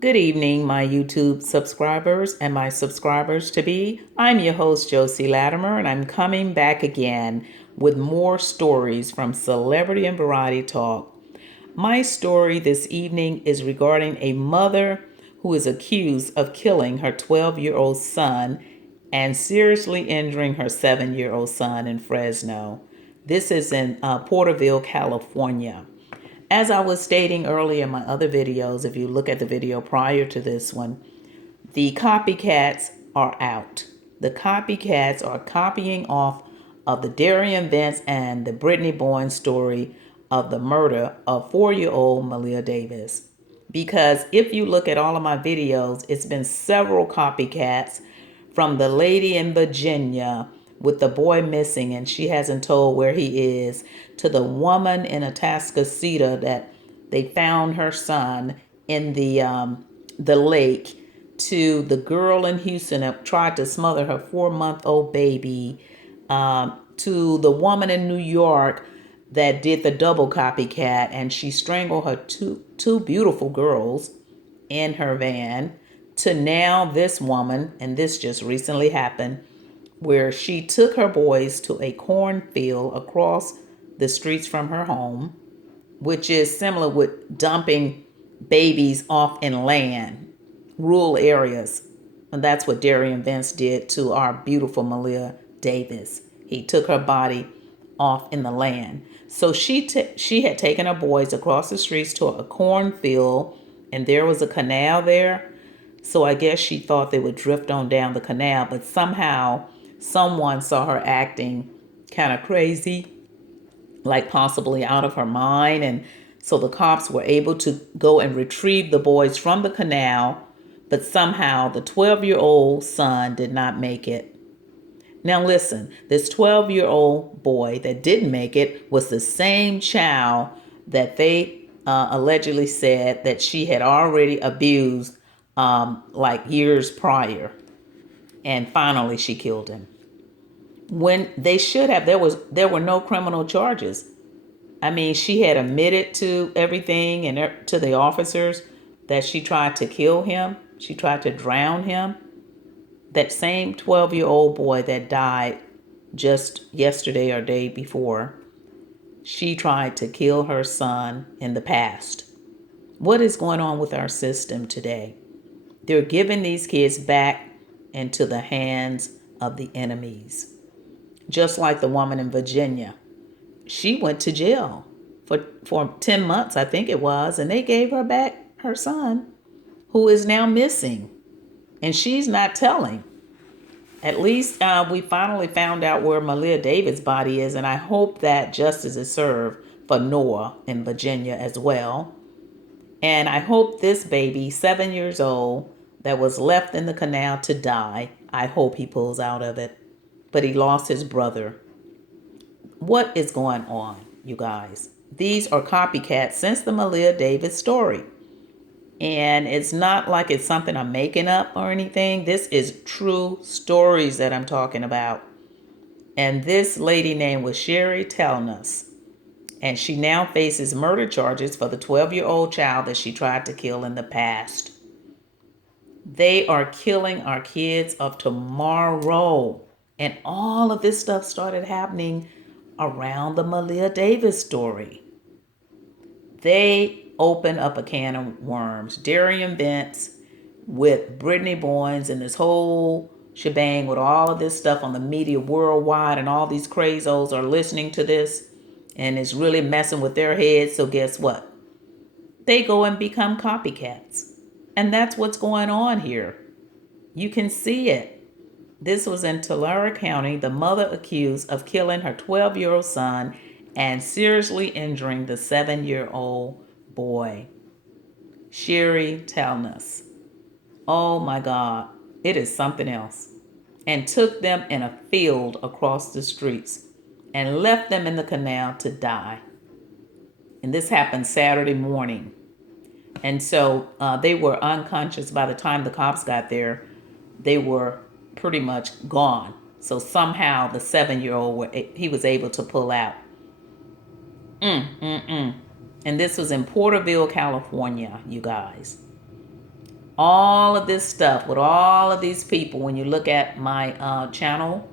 Good evening, my YouTube subscribers and my subscribers to be. I'm your host, Josie Latimer, and I'm coming back again with more stories from Celebrity and Variety Talk. My story this evening is regarding a mother who is accused of killing her 12-year-old son and seriously injuring her 7-year-old son in Fresno. This is in Potterville, California. As I was stating earlier in my other videos, if you look at the video prior to this one, the copycats are out. The copycats are copying off of the derion, vence, and the Brittany Bowens story of the murder of 4-year-old MALEAH Davis. Because if you look at all of my videos, it's been several copycats, from the lady in Virginia with the boy missing and she hasn't told where he is, to the woman in Atascocita that they found her son in the lake, to the girl in Houston that tried to smother her 4-month-old baby, to the woman in New York that did the double copycat and she strangled her two beautiful girls in her van, to now this woman, and this just recently happened, where she took her boys to a cornfield across the streets from her home, which is similar with dumping babies off in land, rural areas. And that's what Derion Vence did to our beautiful MALEAH Davis. He took her body off in the land. So she had taken her boys across the streets to a cornfield, and there was a canal there. So I guess she thought they would drift on down the canal, but somehow someone saw her acting kind of crazy, like possibly out of her mind. And so the cops were able to go and retrieve the boys from the canal, but somehow the 12-year-old son did not make it. Now listen, this 12-year-old boy that didn't make it was the same child that they allegedly said that she had already abused like years prior. And finally she killed him. When they should have, there were no criminal charges. I mean, she had admitted to everything and to the officers that she tried to kill him. She tried to drown him. That same 12-year-old boy that died just yesterday or day before, she tried to kill her son in the past. What is going on with our system today? They're giving these kids back into the hands of the enemies. Just like the woman in Virginia. She went to jail for 10 months, I think it was, and they gave her back her son, who is now missing. And she's not telling. At least we finally found out where MALEAH Davis' body is, and I hope that justice is served for Noah in Virginia as well. And I hope this baby, 7 years old, that was left in the canal to die, I hope he pulls out of it. But he lost his brother. What is going on, you guys? These are copycats since the MALEAH Davis story. And it's not like it's something I'm making up or anything. This is true stories that I'm talking about. And this lady name was SHERRI Telna's. And she now faces murder charges for the 12-year-old child that she tried to kill in the past. They are killing our kids of tomorrow. And all of this stuff started happening around the MALEAH Davis story. They open up a can of worms. Derion Vence with Brittany Bowens and this whole shebang with all of this stuff on the media worldwide, and all these crazos are listening to this and it's really messing with their heads. So guess what? They go and become copycats. And that's what's going on here. You can see it. This was in Tulare County, the mother accused of killing her 12-year-old son and seriously injuring the 7-year-old boy. SHERRI Telnas. Oh my God, it is something else. And took them in a field across the streets and left them in the canal to die. And this happened Saturday morning. And so they were unconscious by the time the cops got there. They were pretty much gone. So somehow the 7-year-old, he was able to pull out. And this was in Potterville, California, you guys. all of this stuff with all of these people, when you look at my channel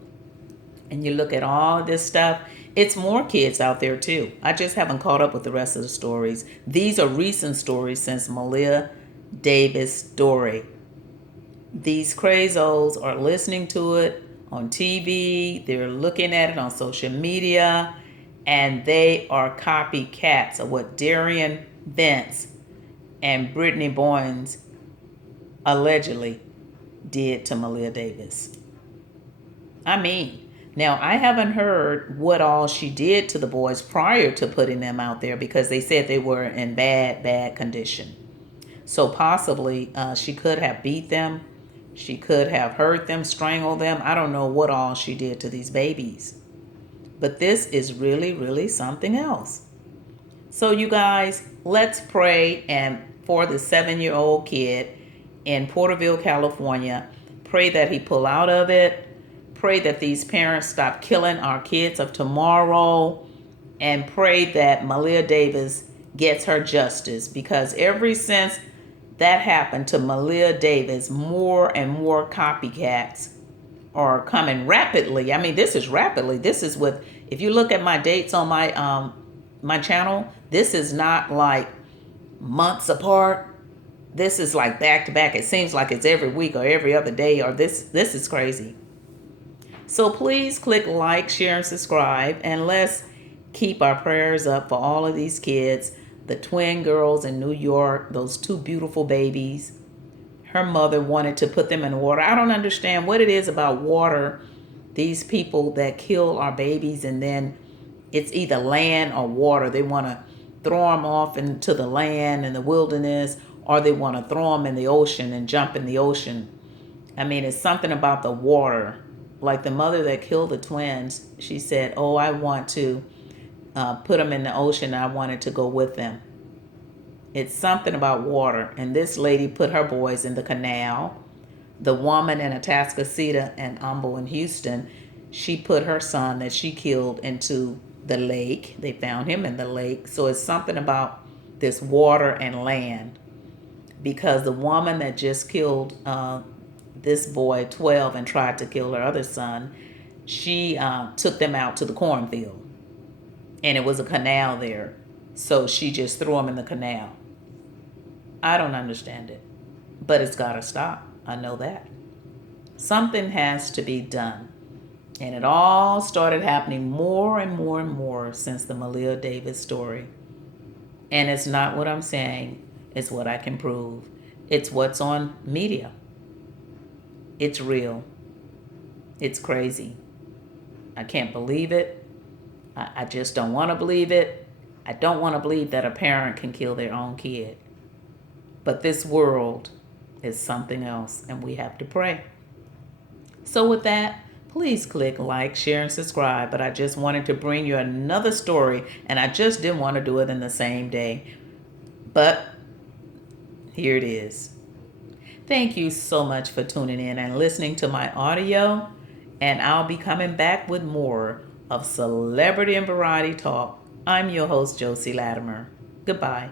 and you look at all of this stuff, it's more kids out there too. I just haven't caught up with the rest of the stories. These are recent stories since MALEAH Davis' story. These crazos are listening to it on TV. They're looking at it on social media. And they are copycats of what derion, Vence, and Brittany Bowens allegedly did to MALEAH Davis. I mean, now I haven't heard what all she did to the boys prior to putting them out there, because they said they were in bad condition. So possibly she could have beat them. She could have hurt them, strangled them. I don't know what all she did to these babies. But this is really something else. So you guys, let's pray and for the 7-year-old kid in Potterville, California. Pray that he pull out of it. Pray that these parents stop killing our kids of tomorrow. And pray that MALEAH Davis gets her justice, because ever since that happened to MALEAH Davis, more and more copycats are coming rapidly. I mean, this is rapidly. This is with, if you look at my dates on my my channel, this is not like months apart. This is like back to back. It seems like it's every week or every other day, or this is crazy. So please click like, share, and subscribe, and let's keep our prayers up for all of these kids. The twin girls in New York, those 2 beautiful babies. Her mother wanted to put them in water. I don't understand what it is about water. These people that kill our babies, and then it's either land or water. They want to throw them off into the land and the wilderness, or they want to throw them in the ocean and jump in the ocean. I mean, it's something about the water. Like the mother that killed the twins, she said, oh, I want to put them in the ocean. I wanted to go with them. It's something about water. And this lady put her boys in the canal. The woman in Atascocita and Humble in Houston, she put her son that she killed into the lake. They found him in the lake. So it's something about this water and land. Because the woman that just killed this boy, 12, and tried to kill her other son, she took them out to the cornfield. And it was a canal there. So she just threw them in the canal. I don't understand it. But it's got to stop. I know that. Something has to be done. And it all started happening more and more since the MALEAH Davis story. And it's not what I'm saying. It's what I can prove. It's what's on media. It's real. It's crazy. I can't believe it. I just don't want to believe it. I don't want to believe that a parent can kill their own kid. But this world is something else, and we have to pray. So with that, please click like, share, and subscribe. But I just wanted to bring you another story, and I just didn't want to do it in the same day. But here it is. Thank you so much for tuning in and listening to my audio. And I'll be coming back with more of Celebrity and Variety Talk. I'm your host, Josie Latimer. Goodbye.